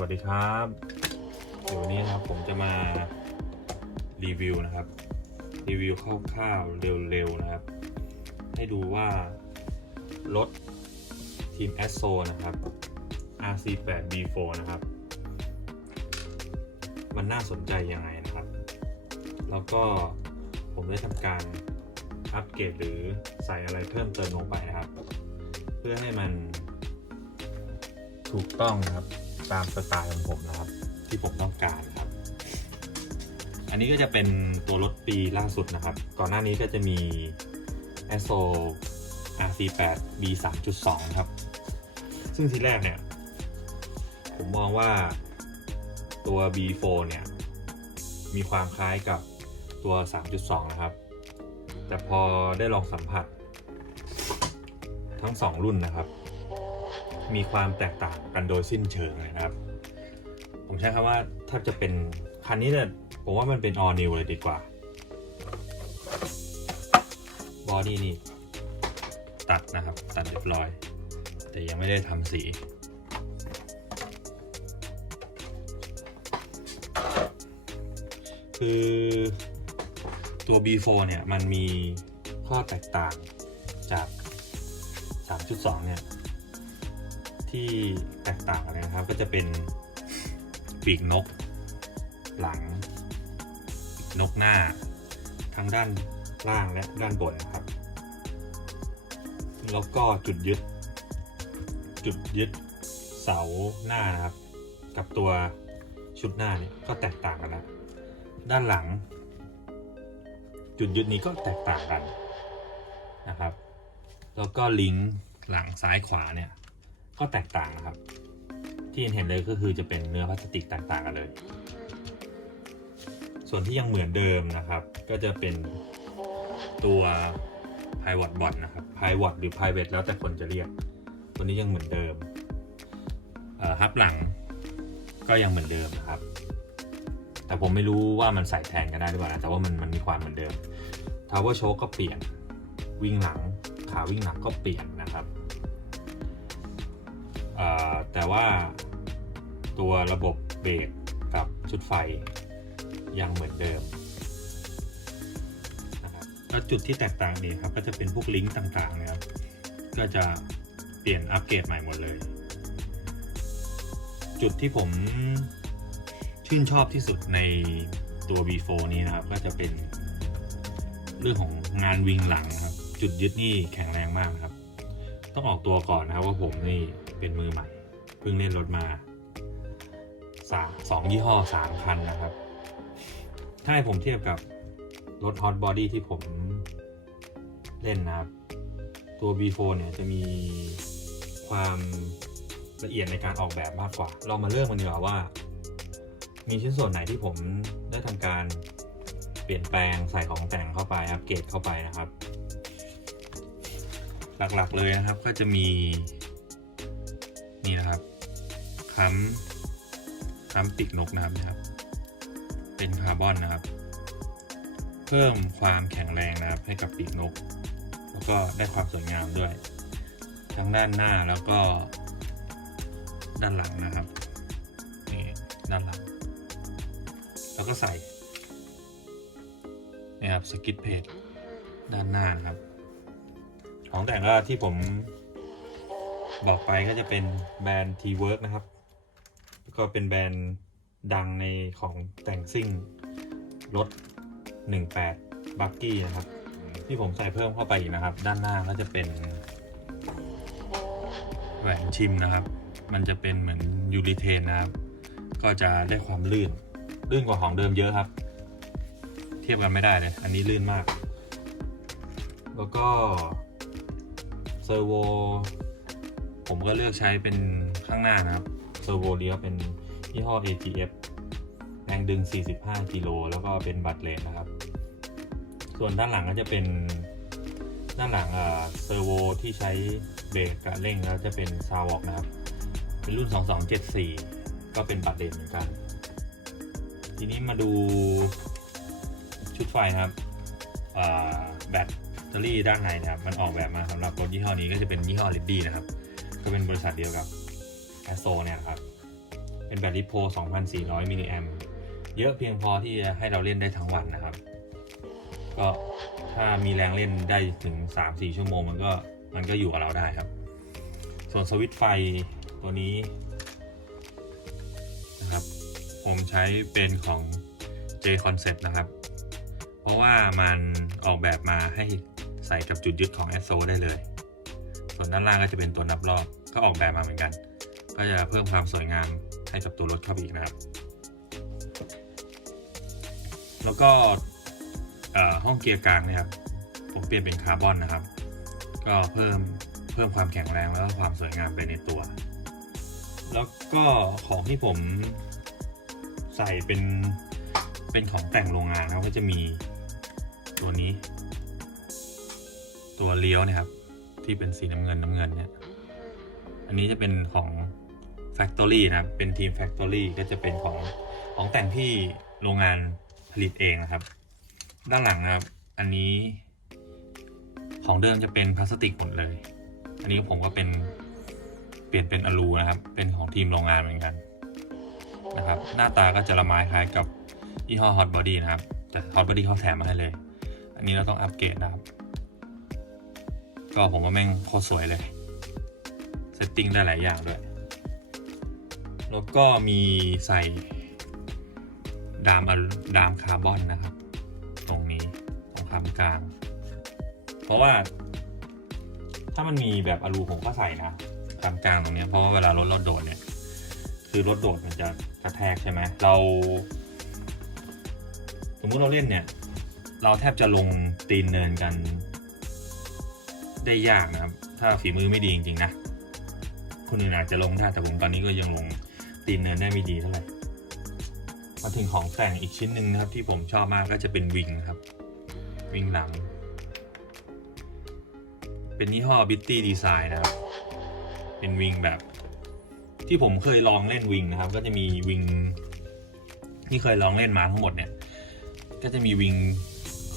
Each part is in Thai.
วัสดีครับเดี๋ยววันนี้นะครับผมจะมารีวิวนะครับ รีวิวคร่าวๆเร็วๆนะครับ ให้ดูว่ารถทีม a s s o นะครับ RC8B4 นะครับ มันน่าสนใจยังไงนะครับ แล้วก็ผมได้ทำการอัปเกรดหรือใส่อะไรเพิ่มเติมลงไปนะครับ เพื่อให้มันถูกต้องนะครับ ตามสไตล์ของผมนะครับ ที่ผมต้องการครับ อันนี้ก็จะเป็นตัวรถปีล่าสุดนะครับ ก่อนหน้านี้ก็จะมี a s o RC8 B 3.2 ครับ ซึ่งทีแรกเนี่ย ผมมองว่าตัว B4 เนี่ย มีความคล้ายกับตัว 3.2 นะครับ แต่พอได้ลองสัมผัส ทั้ง 2 รุ่นนะครับ มีความแตกต่างกันโดยสิ้นเชิงเลยนะครับ ผมใช้คำว่าแทบจะเป็นคันนี้เนี่ยผมว่ามันเป็น all new เลยดีกว่าบอดี้นี่ตัดนะครับ ตัดเรียบร้อย แต่ยังไม่ได้ทำสี คือตัว B4 เนี่ย มันมีข้อแตกต่างจาก 3.2 เนี่ย ที่แตกต่างกันนะครับ ก็จะเป็นปีกนก หลัง นกหน้า ทั้งด้านล่างและด้านบนนะครับ แล้วก็จุดยึด จุดยึดเสาหน้านะครับ กับตัวชุดหน้าเนี่ยก็แตกต่างกันนะด้านหลัง จุดยึดนี้ก็แตกต่างกันนะครับ แล้วก็ลิงก์หลังซ้ายขวาเนี่ย ก็แตกต่างนะครับ ที่เห็นเลยก็คือจะเป็นเนื้อพลาสติกแตกต่างกันเลย ส่วนที่ยังเหมือนเดิมนะครับ ก็จะเป็นตัว pivot bot นะครับ pivot หรือ private แล้วแต่คนจะเรียก ตัวนี้ยังเหมือนเดิมฮับหลังก็ยังเหมือนเดิมนะครับ แต่ผมไม่รู้ว่ามันใส่แทนกันได้หรือเปล่านะแต่ว่ามันมันมีความเหมือนเดิม tower choke ก็เปลี่ยนวิ่งหลังขาวิ่งหลังก็เปลี่ยน แต่ว่าตัวระบบเบรกกับชุดไฟยังเหมือนเดิมนะครับแล้วจุดที่แตกต่างนี่ครับก็จะเป็นพวกลิงก์ต่างๆนะครับก็จะเปลี่ยนอัปเกรดใหม่หมดเลย จุดที่ผมชื่นชอบที่สุดในตัว V4 นี้นะครับ ก็จะเป็นเรื่องของงานวิงหลังนะครับ จุดยึดนี่แข็งแรงมากนะครับ ต้องออกตัวก่อนนะครับว่าผมนี่เป็นมือใหม่ เพิ่งเล่นรถมาสามสองยี่ห้อสามคันนะครับ ถ้าให้ผมเทียบกับรถ Hot Body ที่ผมเล่นนะครับ ตัว B4 เนี่ยจะมีความละเอียดในการออกแบบมากกว่า เรามาเริ่มกันดีกว่าว่า มีชิ้นส่วนไหนที่ผมได้ทำการเปลี่ยนแปลงใส่ของแต่งเข้าไปอัปเกรดเข้าไปนะครับ หลักๆเลยนะครับก็จะมี นี่นะครับค้ำค้ำปีกนกนะครับนะครับ เป็นคาร์บอนนะครับ เพิ่มความแข็งแรงนะครับให้กับปีกนก แล้วก็ได้ความสวยงามด้วย ทั้งด้านหน้าแล้วก็ ด้านหลังนะครับนี่ด้านหลัง แล้วก็ใส่นี่ครับสกิทเพจด้านหน้านะครับ ของแต่งก็ที่ผม บอกไปก็จะเป็นแบรนด์ T-Work นะครับ ก็เป็นแบรนด์ดังในของแต่งซิ่งรถ 18 บักกี้นะครับ ที่ผมใส่เพิ่มเข้าไปอีกนะครับ ด้านหน้าก็จะเป็นแหวนชิมนะครับ มันจะเป็นเหมือนยูริเทนนะครับ ก็จะได้ความลื่น ลื่นกว่าของเดิมเยอะครับ เทียบกันไม่ได้เลย อันนี้ลื่นมาก แล้วก็เซอร์โว ผมก็เลือกใช้เป็นข้างหน้านะครับเซอร์โวเลี้ยวเป็นยี่ห้อ ATF แรงดึง 45 กิโล แล้วก็เป็นบัตเลนนะครับ ส่วนด้านหลังก็จะเป็นด้านหลังเซอร์โวที่ใช้เบรกกับเร่งแล้วจะเป็นซาวอกนะครับ เป็นรุ่น 2274 ก็เป็นบัตเลนเหมือนกัน ทีนี้มาดูชุดไฟนะครับแบตเตอรี่ด้านในนะครับ มันออกแบบมาสำหรับรถยี่ห้อนี้ก็จะเป็นยี่ห้อ l e d นะครับ ก็เป็นบริษัทเดียวกับ a s o เนี่ยครับ เป็นแบตลิโพ2,400มิลลิแอมเยอะเพียงพอที่จะให้เราเล่นได้ทั้งวันนะครับ ก็ถ้ามีแรงเล่นได้ถึง 3-4 ชั่วโมง มันก็มันก็อยู่กับเราได้ครับ ส่วนสวิตช์ไฟตัวนี้นะครับ ผมใช้เป็นของ J Concept นะครับ เพราะว่ามันออกแบบมาให้ใส่กับจุดยึดของ a s o ได้เลย ส่วนด้านล่างก็จะเป็นตัวนับรอบ ก็ออกแบบมาเหมือนกัน ก็จะเพิ่มความสวยงามให้กับตัวรถเข้าไปอีกนะครับ แล้วก็ห้องเกียร์กลางนะครับ ผมเปลี่ยนเป็นคาร์บอนนะครับ ก็เพิ่มเพิ่มความแข็งแรงแล้วก็ความสวยงามไปในตัว แล้วก็ของที่ผมใส่เป็นเป็นของแต่งโรงงานนะครับก็จะมีตัวนี้ ตัวเลี้ยวนะครับ ที่เป็นสีน้ำเงินน้ำเงินเนี่ย อันนี้จะเป็นของ Factory นะครับเป็นทีม Factory ก็จะเป็นของของแต่งที่โรงงานผลิตเองนะครับ ด้านหลังนะครับ อันนี้ของเดิมจะเป็นพลาสติกหมดเลย อันนี้ผมก็เป็นเปลี่ยนเป็นอลูนะครับ เป็นของทีมโรงงานเหมือนกันนะครับ หน้าตาก็จะละไม้คล้ายกับยี่ห้อ Hot Body นะครับ แต่ Hot Body เขาแถมมาให้เลย อันนี้เราต้องอัปเกรดนะครับ ก็ผมว่าแม่งโคตรสวยเลย เซตติ้งได้หลายอย่างด้วย แล้วก็มีใส่ดามอะดามคาร์บอนนะครับ ตรงนี้ตรงคำกลาง เพราะว่า ถ้ามันมีแบบอลูผมก็ใส่นะคำกลางตรงนี้เพราะว่าเวลารถเราโดดเนี่ย คือรถโดดมันจะกระแทกใช่ไหมเรา สมมุติเราเล่นเนี่ย เราแทบจะลงตีนเนินกัน ได้ยากนะครับ ถ้าฝีมือไม่ดีจริงๆนะ คนอื่นอาจจะลงได้แต่ผมตอนนี้ก็ยังลงตีนเนินได้ไม่ดีเท่าไหร่มาถึงของแต่งอีกชิ้นหนึ่งนะครับ ที่ผมชอบมากก็จะเป็นวิงครับ วิงหลัง เป็นยี่ห้อ Bitty Design นะครับ เป็นวิงแบบ ที่ผมเคยลองเล่นวิงนะครับ ก็จะมีวิงที่เคยลองเล่นมาทั้งหมดเนี่ย ก็จะมีวิง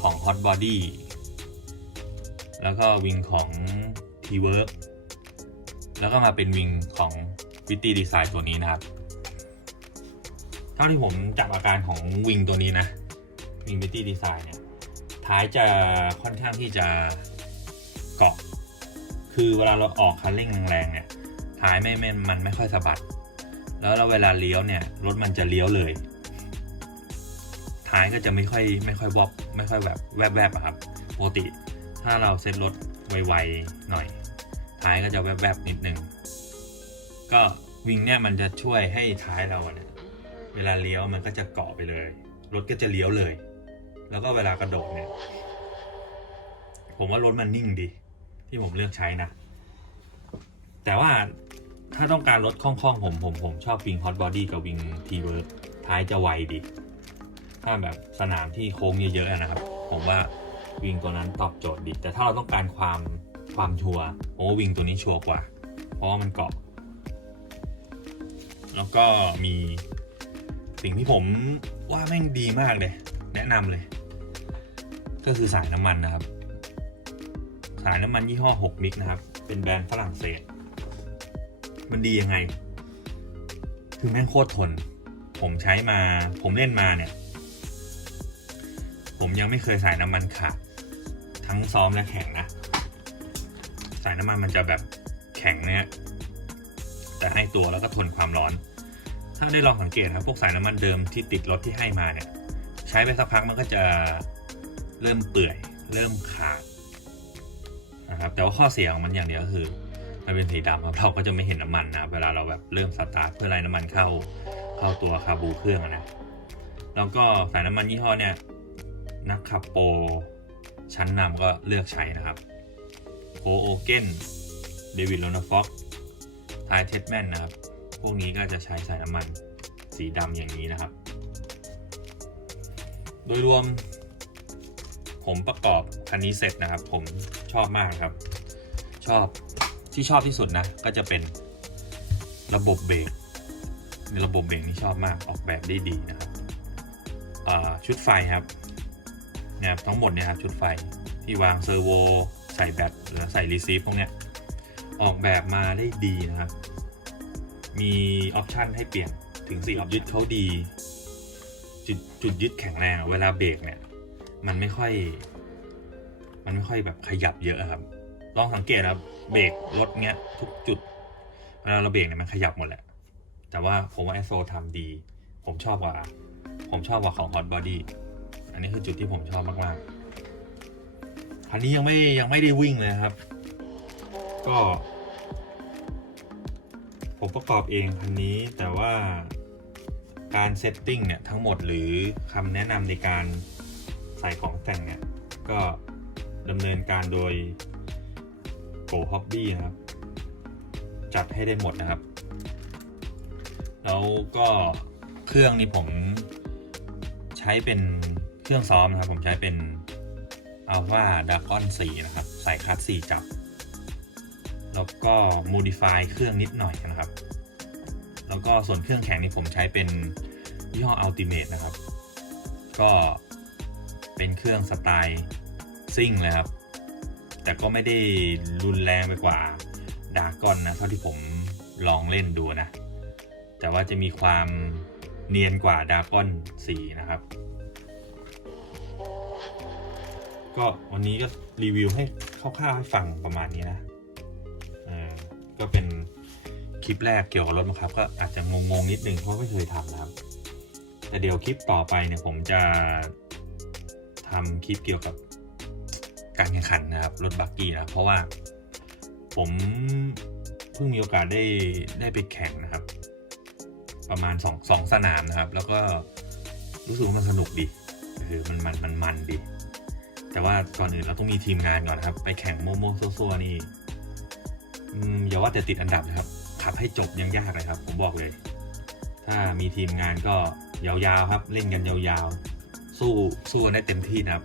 ของ Hot Body แล้วก็วิงของ T-Work แล้วก็มาเป็นวิงของ Bitty Design ตัวนี้นะครับเท่าที่ผมจับอาการของวิงตัวนี้นะวิง Bitty Design เนี่ยท้ายจะค่อนข้างที่จะเกาะ คือเวลาเราออกคันเร่งแรงๆเนี่ยท้ายไม่ไม่มันไม่ค่อยสะบัด แล้วเราเวลาเลี้ยวเนี่ยรถมันจะเลี้ยวเลย ท้ายก็จะไม่ค่อยไม่ค่อยวอบไม่ค่อยแบบแวบๆอะครับปกติถ้าเราเซ็ตรถไวๆหน่อย ท้ายก็จะแวบๆนิดนึงก็วิงเนี่ยมันจะช่วยให้ท้ายเราเนี่ยเวลาเลี้ยวมันก็จะเกาะไปเลย รถก็จะเลี้ยวเลย แล้วก็เวลากระโดดเนี่ย ผมว่ารถมันนิ่งดี ที่ผมเลือกใช้นะ แต่ว่าถ้าต้องการรถคล่องๆผมผมผมชอบวิงฮอตบอดี้กับวิงทีเวิร์ท้ายจะไวดี ถ้าแบบสนามที่โค้งเยอะๆนะครับ ผมว่าวิงตัวนั้นตอบโจทย์ดี แต่ถ้าเราต้องการความ ความชัวร์ผมว่าวิงตัวนี้ชัวร์กว่า เพราะมันเกาะ แล้วก็มีสิ่งที่ผมว่าแม่งดีมากเลย แนะนำเลย ก็คือสายน้ำมันนะครับ สายน้ำมันยี่ห้อ 6 มิกนะครับ เป็นแบรนด์ฝรั่งเศส มันดียังไง คือแม่งโคตรทน ผมใช้มา ผมเล่นมาเนี่ย ผมยังไม่เคยสายน้ำมันขาดทั้งซ้อมและแข่งนะ สายน้ำมันมันจะแบบแข็งนี่ยแต่ให้ตัวแล้วก็ทนความร้อน ถ้าได้ลองสังเกตนะครับพวกสายน้ำมันเดิมที่ติดรถที่ให้มาเนี่ยใช้ไปสักพักมันก็จะเริ่มเปื่อย เริ่มขาดนะครับแต่ว่าข้อเสียของมันอย่างเดียวก็คือ มันเป็นสีดำครับเราก็จะไม่เห็นน้ำมันนะเวลาเราแบบเริ่มสตาร์ทเพื่อไล่น้ำมันเข้าเข้าตัวคาบูเครื่องนะแล้วก็สายน้ำมันยี่ห้อเนี่ยนักขับโปรชั้นนำก็เลือกใช้นะครับ โคโอเกนเดวิดโลนาฟ็อกไทเทสแมนนะครับ พวกนี้ก็จะใช้สายน้ำมันสีดำอย่างนี้นะครับ โดยรวม ผมประกอบคันนี้เสร็จนะครับ ผมชอบมากครับ ชอบที่ชอบที่สุดนะ ก็จะเป็นระบบเบรกในระบบเบรกนี่ชอบมากออกแบบได้ดีนะครับชุดไฟครับนี่ยครับทั้งหมดเนี่ยครับชุดไฟที่วางเซอร์โว ส่แบตหรือใส่รีซีฟพวกเนี้ยออกแบบมาได้ดีนะครับ มีออปชันให้เปลี่ยนถึงสี่จุดยึดเขาดีจุดจุดยึดแข็งแรงเวลาเบรกเนี่ย มันไม่ค่อย มันไม่ค่อยแบบขยับเยอะครับลองสังเกตครับเบรกรถเนี้ยทุกจุดเวลาเราเบรกเนี่ยมันขยับหมดแหละ แต่ว่าผมว่าแอสโซทำดี ผมชอบกว่า ผมชอบกว่าของ Hot Body อันนี้คือจุดที่ผมชอบมากๆ คันนี้ยังไม่ยังไม่ได้วิ่งเลยครับ ก็ ผมประกอบเองคันนี้แต่ว่าการเซตติ้งเนี่ยทั้งหมดหรือคำแนะนำในการใส่ของแต่งเนี่ย ก็ดำเนินการโดยโกฮอบบี้นะครับ จัดให้ได้หมดนะครับ แล้วก็เครื่องนี่ผมใช้เป็นเครื่องซ้อมนะครับ ผมใช้เป็น Alpha Dragon 4นะครับ ใส่คลัตช์4จับ แล้วก็ modify เครื่องนิดหน่อยนะครับ แล้วก็ส่วนเครื่องแข็งนี่ผมใช้เป็นยี่ห้อ Ultimate นะครับ ก็เป็นเครื่องสไตล์ซิ่งเลยครับ แต่ก็ไม่ได้รุนแรงไปกว่าดากอนนะ เท่าที่ผมลองเล่นดูนะ แต่ว่าจะมีความเนียนกว่าดากอน4นะครับ ก็วันนี้ก็รีวิวให้คร่าวๆให้ฟังประมาณนี้นะก็เป็นคลิปแรกเกี่ยวกับรถบังคับ ก็อาจจะงงๆนิดนึงเพราะไม่เคยทำนะครับ แต่เดี๋ยวคลิปต่อไปเนี่ยผมจะทำคลิปเกี่ยวกับการแข่งขันนะครับรถบักกี้นะเพราะว่าผมเพิ่งมีโอกาสได้ได้ไปแข่งนะครับ ประมาณสองสองสนามนะครับ แล้วก็รู้สึกว่ามันสนุกดีคือมันมันมันมันดี แต่ว่าก่อนอื่นเราต้องมีทีมงานก่อนนะครับ ไปแข่งโมโมโซโซนี่อย่าว่าแต่ติดอันดับนะครับ ขับให้จบยังยากเลยครับ ผมบอกเลย ถ้ามีทีมงานก็ยาวๆครับ เล่นกันยาวๆ สู้สู้ได้เต็มที่นะครับ